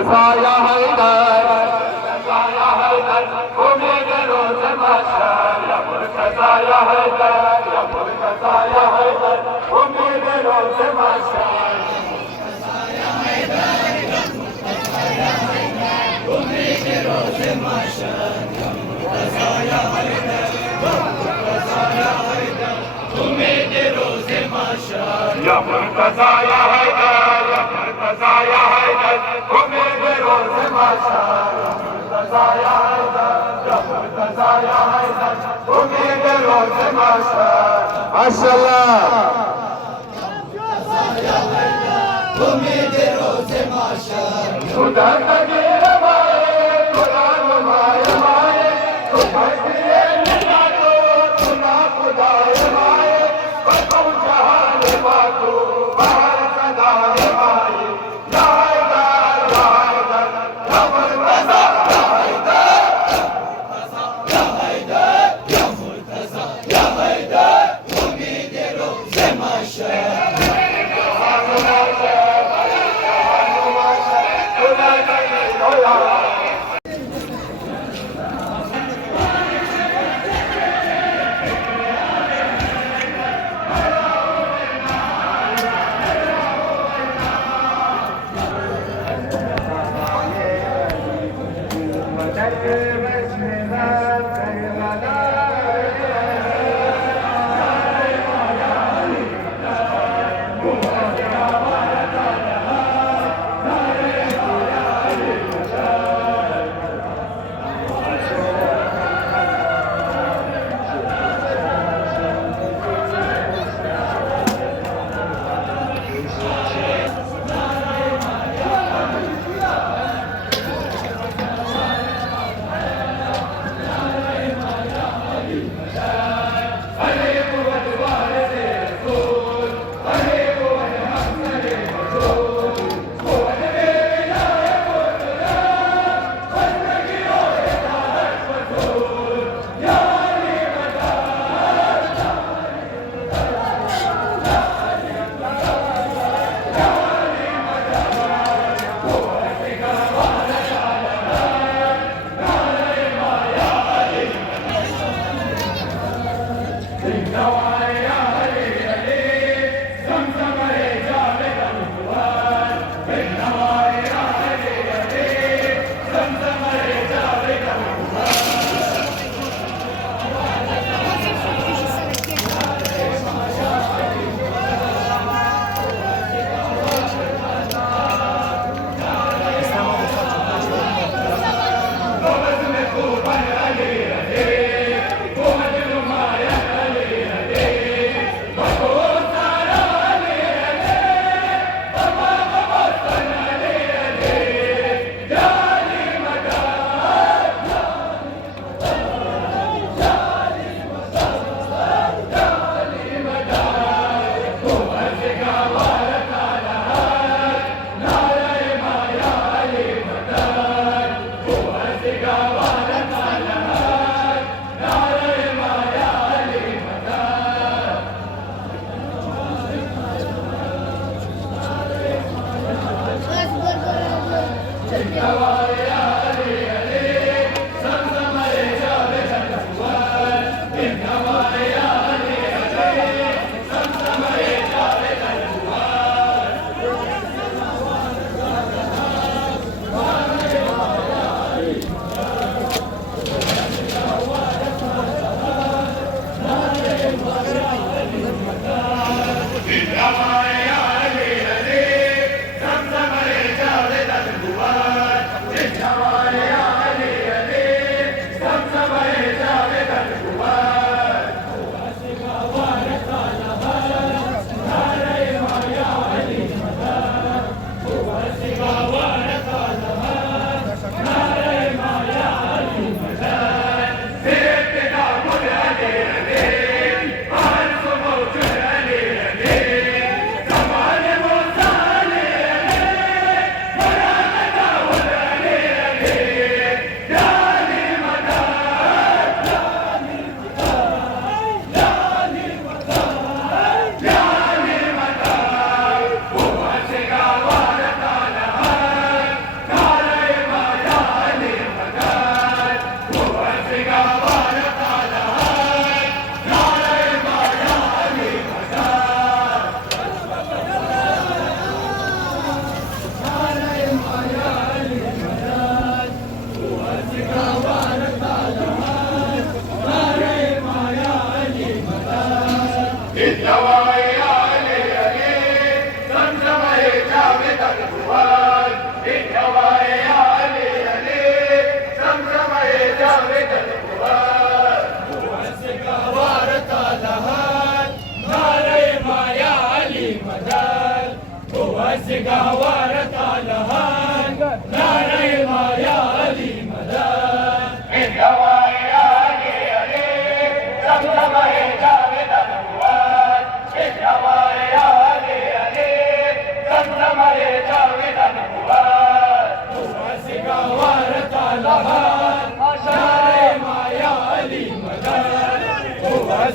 मुर्तज़ा या हैदर, या हैदर ओ मेरे रोज़ महशर, या मुर्तज़ा या हैदर, या मुर्तज़ा या हैदर ओ मेरे रोज़ महशर। या मुर्तज़ा या हैदर, या मुर्तज़ा या हैदर ओ मेरे रोज़ महशर, या मुर्तज़ा या हैदर, या मुर्तज़ा या हैदर ओ मेरे रोज़ महशर। माशाअल्लाह खुदा तगीर माए, खुदा नुमाए माए, खुदा दिए निगाह तो खुदा खुदाए माए, बखौ जहान बातू बाहर सदाए माए। या हैदर, या हैदर, या मुर्तज़ा या हैदर, या हैदर, या मुर्तज़ा या हैदर उम्मीद रोज़ महशर। खुदा तगीर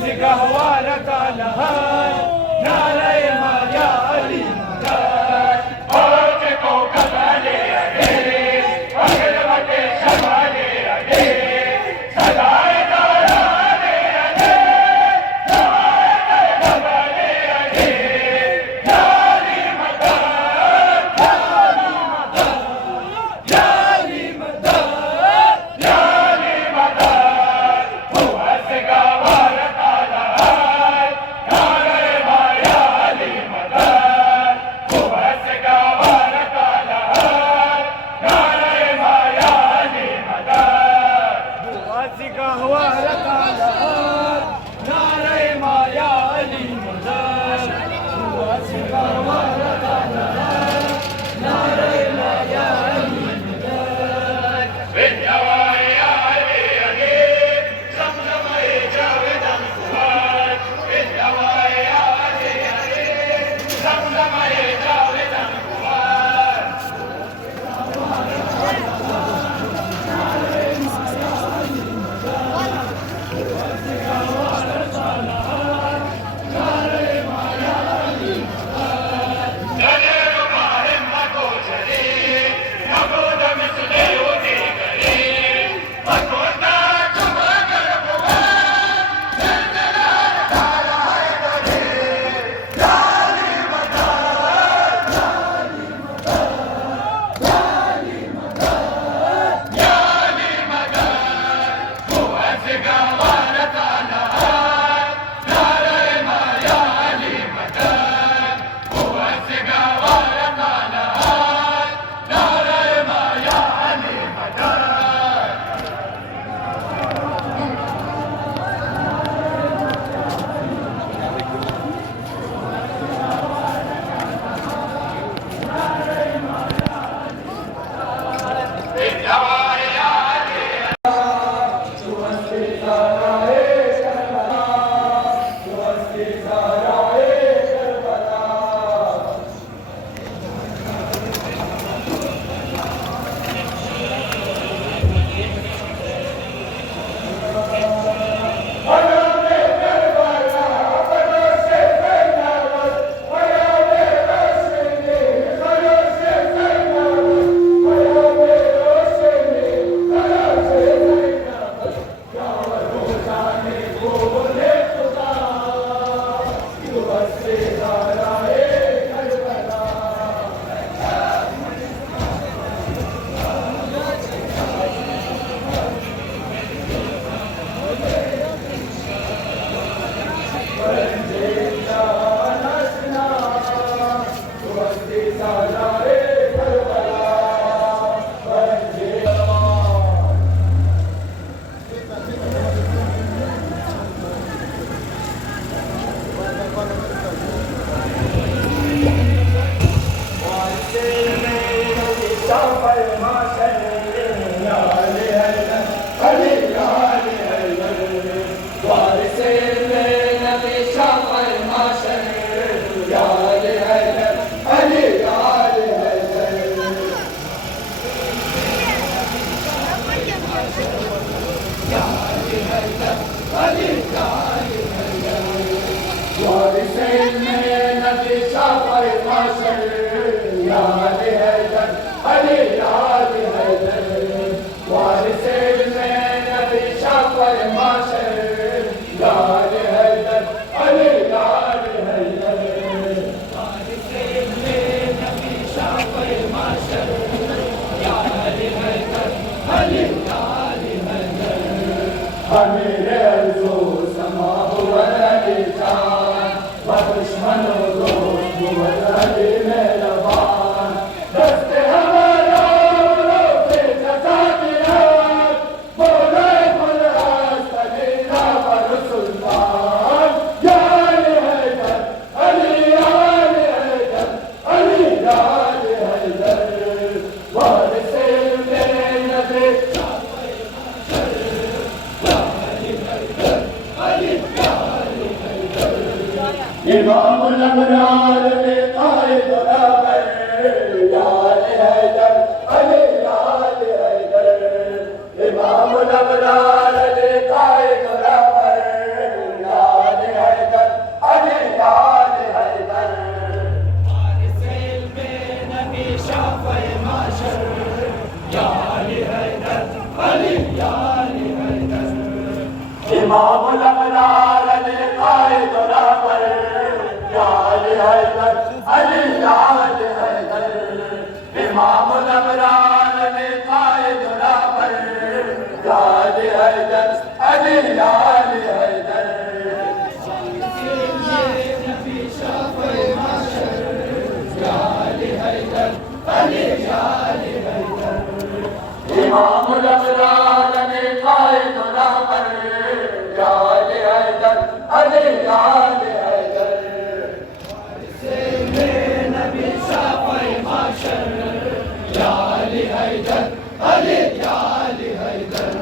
गहवार तालहार नारे माया अली मदद आज को कबले अगे अगल वटे शबाले अगे सदाए दाराने अगे सदाए कबले अगे याली मदद याली मदद याली मदद हुआ से गहवार तालहार नारे माया अली मदद हुआ से गहवार तालहार नारे माया अली मदद हुआ से गहवार तालहार नारे माया अली मदद हुआ से गहवार तालहार नारे माया अली मदद विद्यावाय अली अगे समझमय जावेदन कुमार विद्यावाय अली अगे समझमय जावेदन कुमार जने रुमारे मगो चले मगो दमिसले उठे गए मगो ता चुमकर बुआ जंगलार तारा है गए जाली मदद याली मदद हुआ से गहवार तालहार नारे माया अली मदद हुआ से गहवार तालहार नारे माया अली मदद विद्यावाय अली मेरे अर्ज़ो समा हुवल जान दुश्मनो दोस्त हुवल मेहरबान दस्ते हमारा से जता दिया बोले बोले सलीला पर सुल्तान यार हैदर अली यार हैदर अली यार हैदर वारिसे मेरे नबी इमामुल अबरार ने कायद बराबर यार हैदर अली यार हैदर इमामुल अबरार ने कायद बराबर इमामुल अबरार अली कायद रहबर या अली हैदर अली या अली हैदर इमामुल अबरार अली कायद रहबर या अली हैदर अली या अली हैदर इमामुल अबरार अली कायद रहबर या अली हैदर अली या अली हैदर नबी शाफ़ी माशर या अली हैदर अली या अली हैदर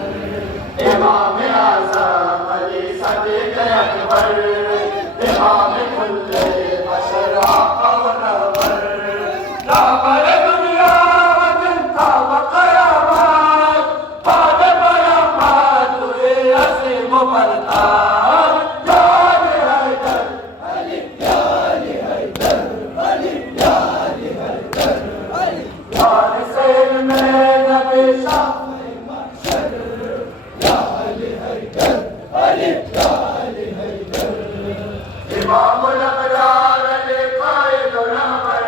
इमाम आज़म अली सदीक़ अकबर इमाम कुल्ले बशर आका व रहबर रहबर दुनिया व जिनता व क़यामत बाद क़यामत हुए अज़ीम बरदार या अली हैदर अली या अली हैदर अली या अली हैदर अली जान से में नबी शाफ़ी माशर या अली हैदर अली या अली हैदर इमामुल अबरार अली कायद रहबर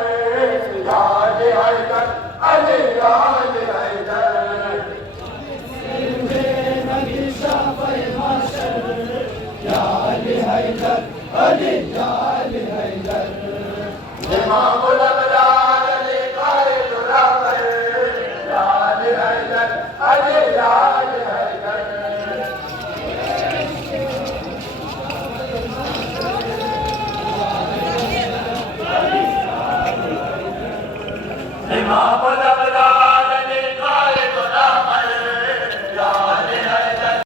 या अली हैदर अली या अली हैदर नबी शाफ़ी माशर या अली हैदर अली या अली हैदर इमाम